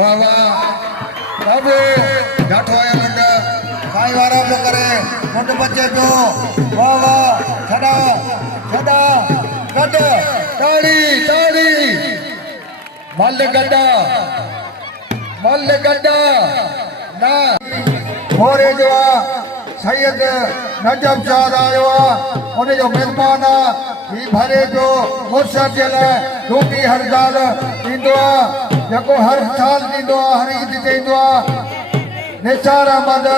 वाह वाह बाबू बैठो है मुंड काई वारा लो करे मुंड बच्चे जो वाह वाह छड़ा छड़ा गड ताड़ी ताड़ी मल गड्डा ना मोरे जो सैयद नजब शाह आयो उन जो मेहमान ही भरे जो मुर्शद जे लाइ डूबी हर साल ॾींदो आहे जेको हर साल ॾींदो आहे हर ईद ते ईंदो आहे निसार अहमद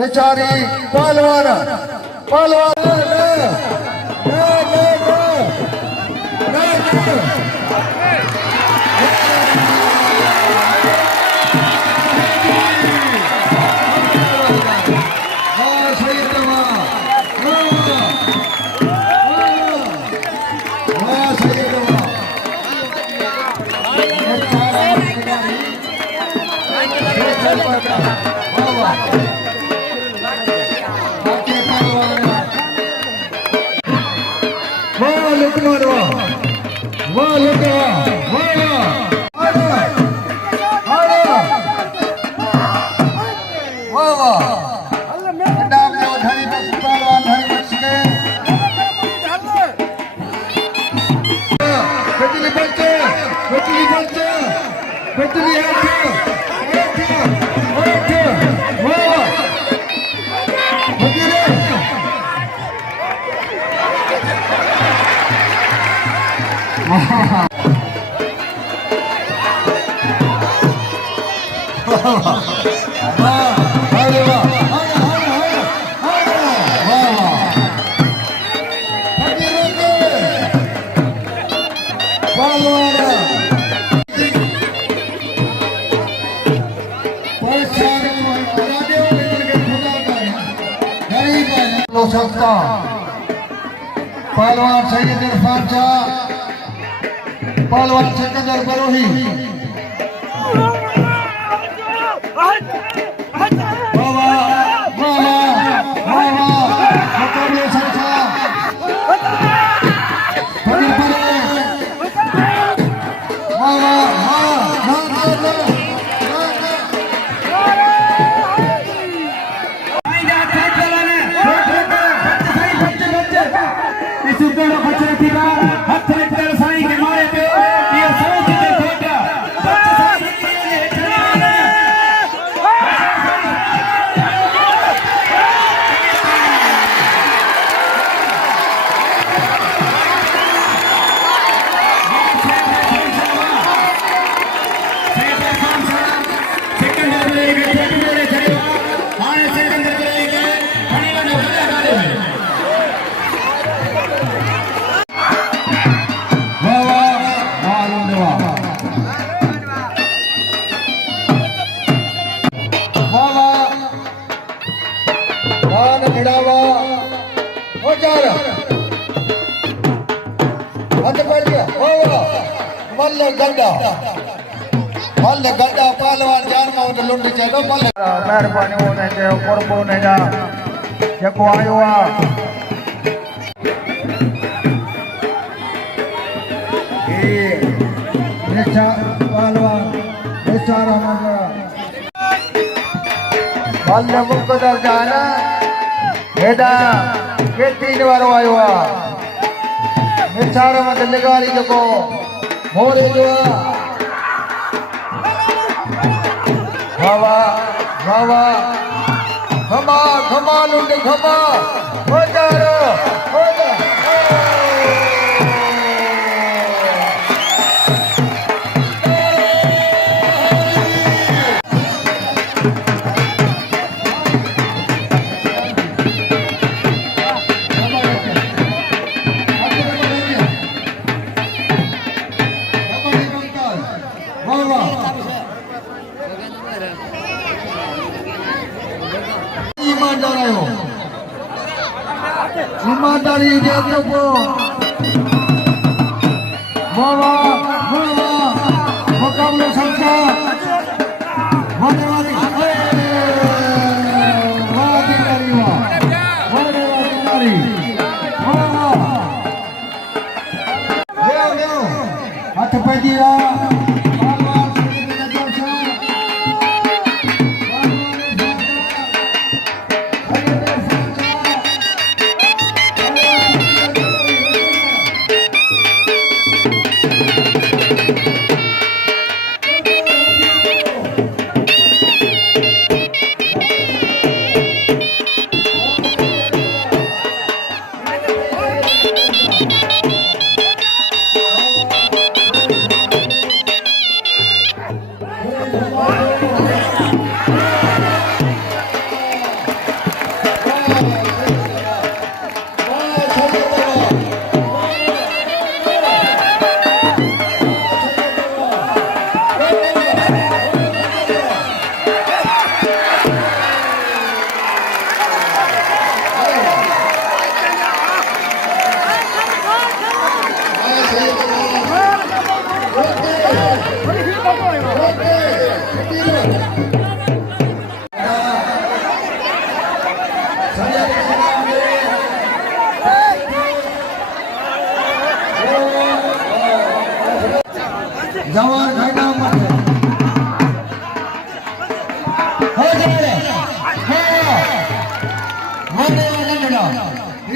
निसारी पहलवान पहलवान सैयद इरफान शाह पहलवान सिकंदर बरोही गड्डा पहलवान जान माउंट लुंड चलो मेहरबानी होने के कुर्ब होने जा जेको आयो आहे निशा पहलवान निसार अहमद मल्ल मुक़दर जान हेदा के 3 वारो आयो आहे निसार अहमद लिगारी जेको मोरे जो वाह घमा लुंड घमा हो जा ईमानदारी दे तो मुकाबले संख्या हाथ पे दिया जवान घाटा मत हो जाए होने वाला लड़ा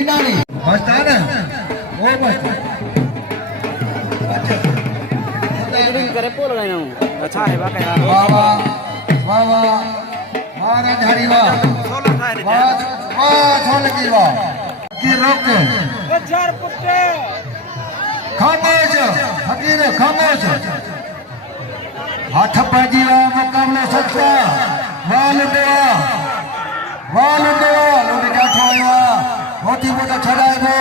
इनानी बसता है वो बसता करे पोल गए ना अच्छा है बाका यार वाह वाह वाह वाह महाराज हरी वाह वाह छोड़ की वाह की रोक के चार पुट्टे खामोश फकीर खामोश हाथ पाजीवा मुकाबला सच्चा वाल देवा लोटे जाठो आया होती मोटा छड़ाएगो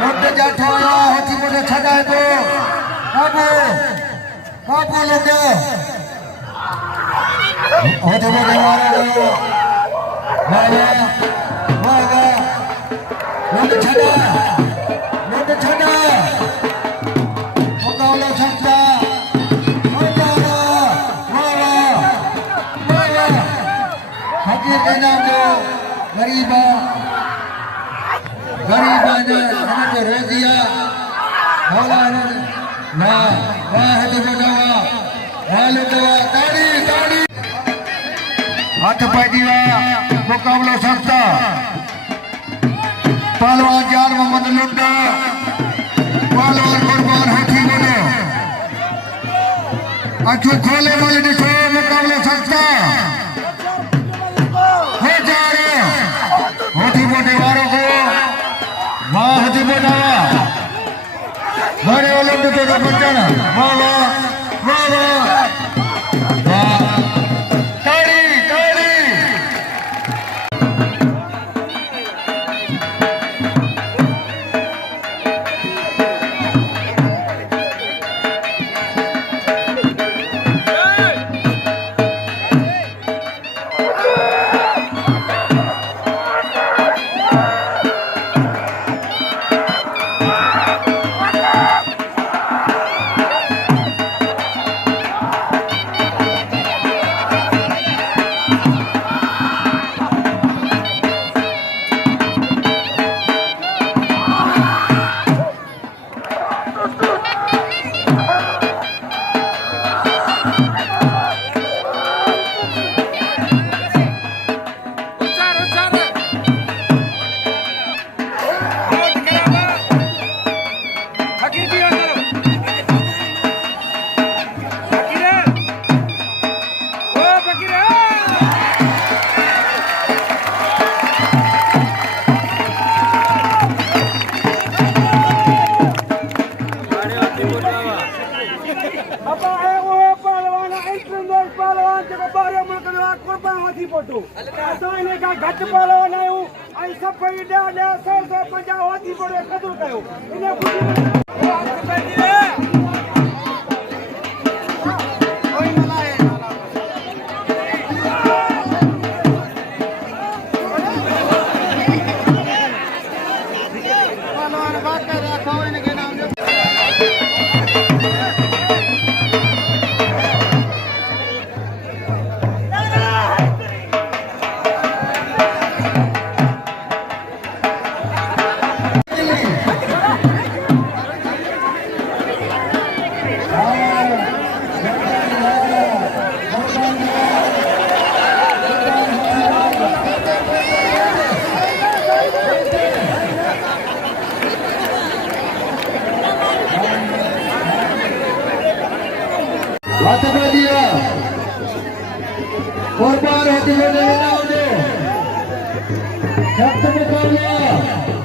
लोटे जाठो आया होती मोटा छड़ाएगो काबू लोटे होती मोटे मारेगो वाह लोटे छड़ा मुकाबला सच्चा फकीर के नाम जो गरीबा ने जो रोजिया भोला ना वाह दवा ताड़ी हाथ पैदीवा मुकाबला सच्चा पहलवान जान मोहम्मद लुंडा पहलवान कुर्बान हाथी बोलो अच्छो खोले वाले दिखो मुकाबला सच्चा हो जा रहे हाथी बोने वालों को वाह हाथी बोना मारे वालों को तो बचाना वाह ताड़ी घट पहलवान आहियूं ऐं सभई ॾह 100 हाथी घोड़े क़दुरु कयो हाथ में दिया और बार होती है सख्त मुकाबला